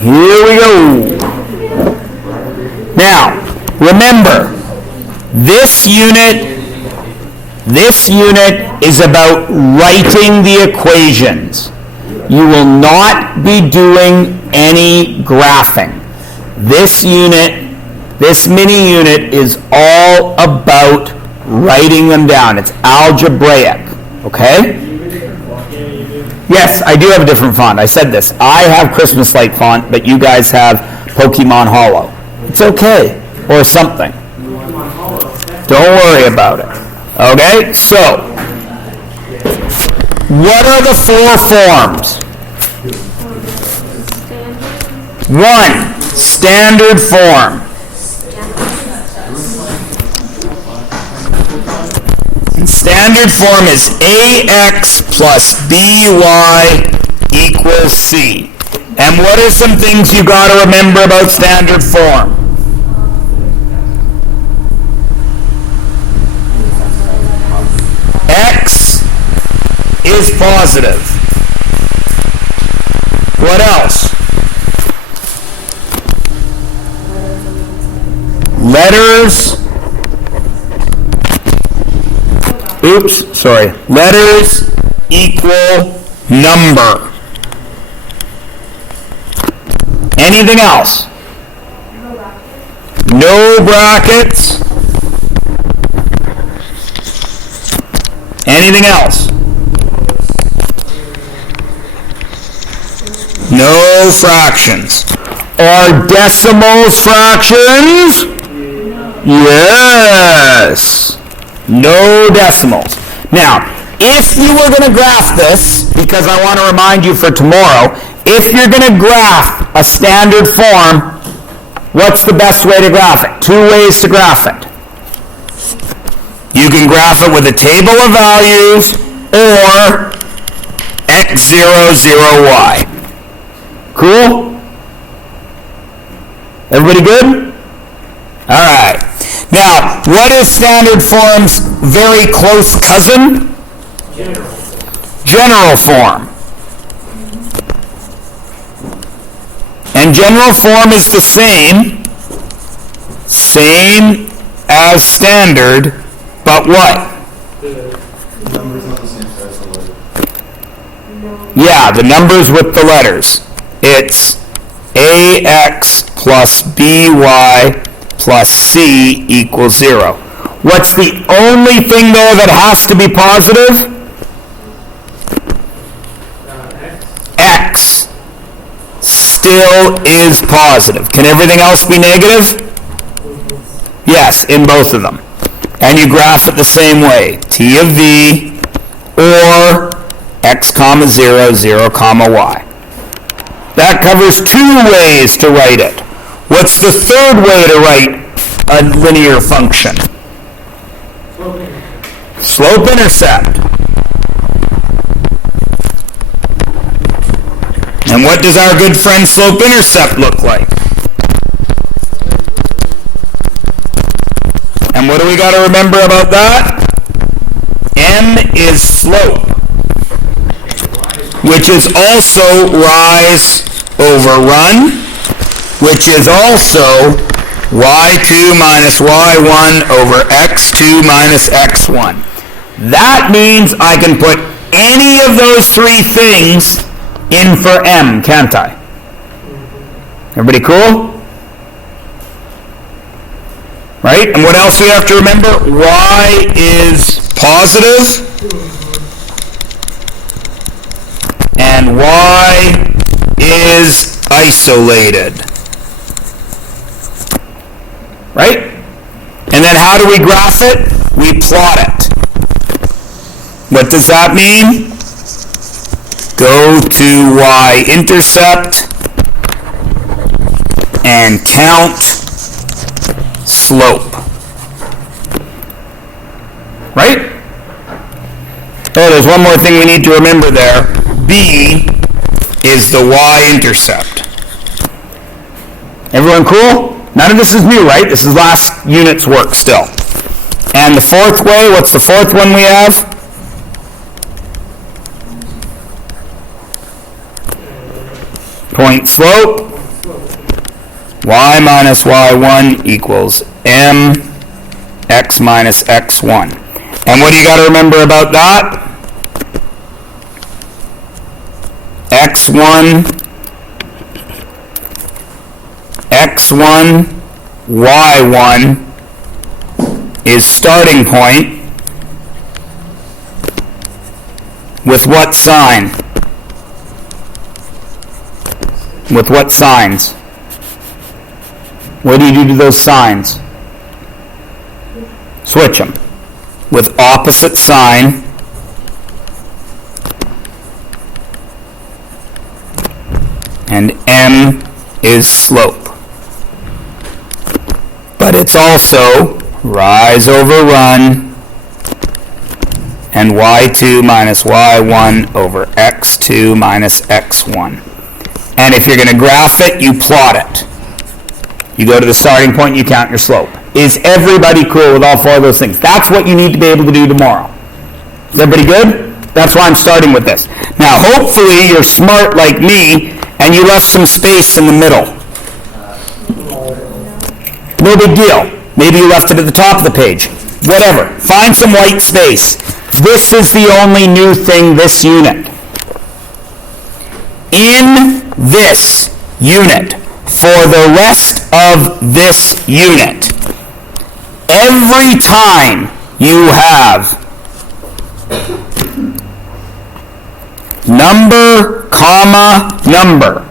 Here we go. Now, remember, this unit is about writing the equations. You will not be doing any graphing. This mini unit is all about writing them down. It's algebraic, okay? Yes, I do have a different font. I said this. I have Christmas light font, but you guys have Pokemon Hollow. It's okay, or something. Don't worry about it. Okay, so what are the four forms? 1, standard form. And standard form is AX plus BY equals C. And what are some things you got to remember about standard form? X is positive. What else? Letters equal number. Anything else? No brackets. Anything else? No fractions. Are decimals fractions? Yes. No decimals. Now, if you were going to graph this, because I want to remind you for tomorrow, if you're going to graph a standard form, what's the best way to graph it? 2 ways to graph it. You can graph it with a table of values or x0, 0, y. Cool? Everybody good? All right. Now, what is standard form's very close cousin? General form. And general form is the same as standard, but what? The number's not the same as the letter. Yeah, the numbers with the letters. It's AX plus BY plus C equals 0. What's the only thing there that has to be positive? X still is positive. Can everything else be negative? Yes, in both of them. And you graph it the same way. T of V or x comma 0, 0 comma y. That covers 2 ways to write it. What's the third way to write a linear function? Slope-intercept. And what does our good friend slope-intercept look like? And what do we got to remember about that? M is slope, which is also rise over run, which is also y2 minus y1 over x2 minus x1. That means I can put any of those 3 things in for m, can't I? Everybody cool? Right? And what else we have to remember? Y is positive and y is isolated. Right? And then how do we graph it? We plot it. What does that mean? Go to y-intercept and count slope. Right? Oh, there's one more thing we need to remember there. B is the y-intercept. Everyone cool? None of this is new, right? This is last unit's work still. And the fourth way, what's the fourth one we have? Point slope y minus y1 equals mx minus x1. And what do you got to remember about that? x1, y1 is starting point with what sign? With what signs? What do you do to those signs? Switch them. With opposite sign. And m is slope. But it's also rise over run and y2 minus y1 over x2 minus x1. And if you're going to graph it, you plot it. You go to the starting point, you count your slope. Is everybody cool with all four of those things? That's what you need to be able to do tomorrow. Is everybody good? That's why I'm starting with this. Now, hopefully, you're smart like me, and you left some space in the middle. No big deal. Maybe you left it at the top of the page. Whatever. Find some white space. This is the only new thing this unit. In this unit, for the rest of this unit, every time you have number, comma, number,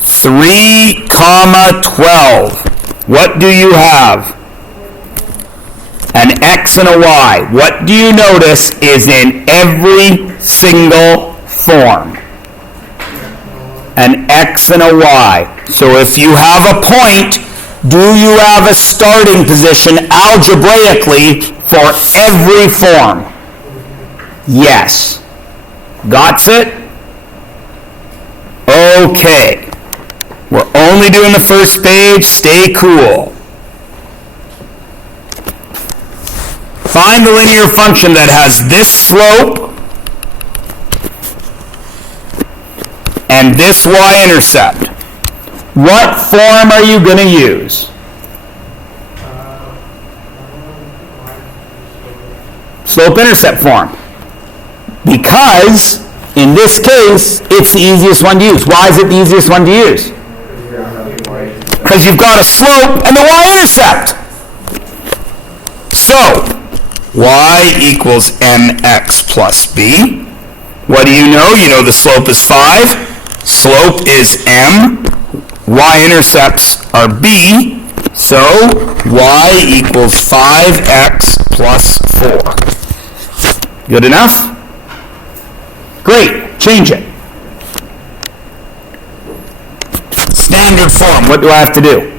3, comma, 12, what do you have? An X and a Y. What do you notice is in every single form? An X and a Y. So if you have a point, do you have a starting position algebraically for every form? Yes. Got it? Okay. We're only doing the first page. Stay cool. Find the linear function that has this slope and this y-intercept. What form are you going to use? Slope-intercept form. Because, in this case, it's the easiest one to use. Why is it the easiest one to use? Because you've got a slope and the y-intercept. So, y equals mx plus b. What do you know? You know the slope is 5. Slope is m. Y-intercepts are b. So, y equals 5x plus 4. Good enough? Great. Change it. Standard form. What do I have to do?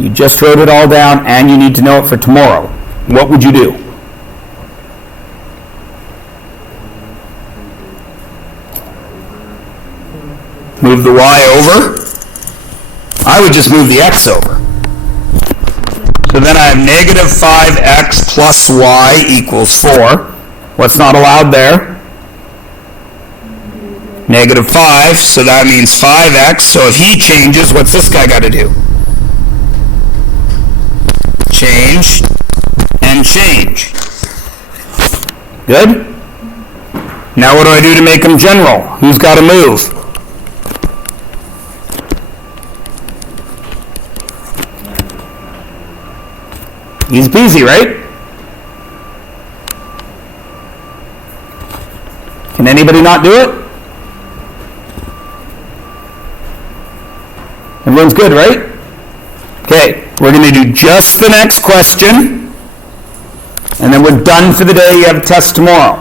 You just wrote it all down and you need to know it for tomorrow. What would you do? Move the y over. I would just move the x over. So then I have negative 5x plus y equals 4. What's not allowed there? Negative 5, so that means 5x. So if he changes, what's this guy got to do? Change and change. Good? Now what do I do to make them general? Who's got to move? Easy peasy, right? Can anybody not do it? Everyone's good, right? Okay, we're going to do just the next question, and then we're done for the day. You have a test tomorrow.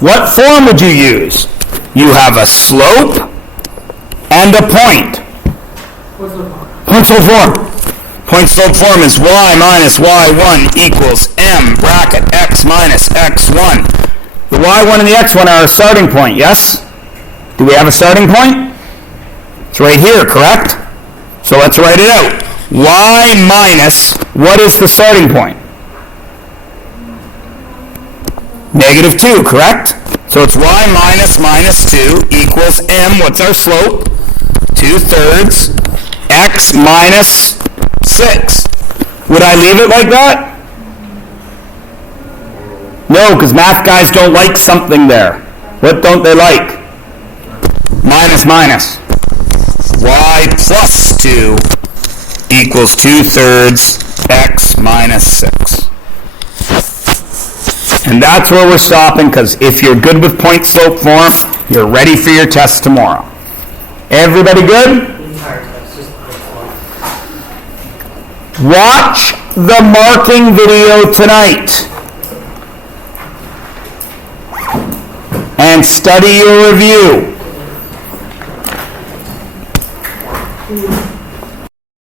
What form would you use? You have a slope and a point. What's the point? Point slope form. Point slope form is y minus y1 equals m bracket x minus x1. The y1 and the x1 are our starting point, yes? Do we have a starting point? It's right here, correct? So let's write it out. Y minus, what is the starting point? Negative 2, correct? So it's y minus minus 2 equals m, what's our slope? 2/3 x minus 6. Would I leave it like that? No, because math guys don't like something there. What don't they like? Minus minus. Y plus 2 equals 2/3 x minus 6. And that's where we're stopping, because if you're good with point slope form, you're ready for your test tomorrow. Everybody good? The entire test, just the first one. Watch the marking video tonight. And study your review.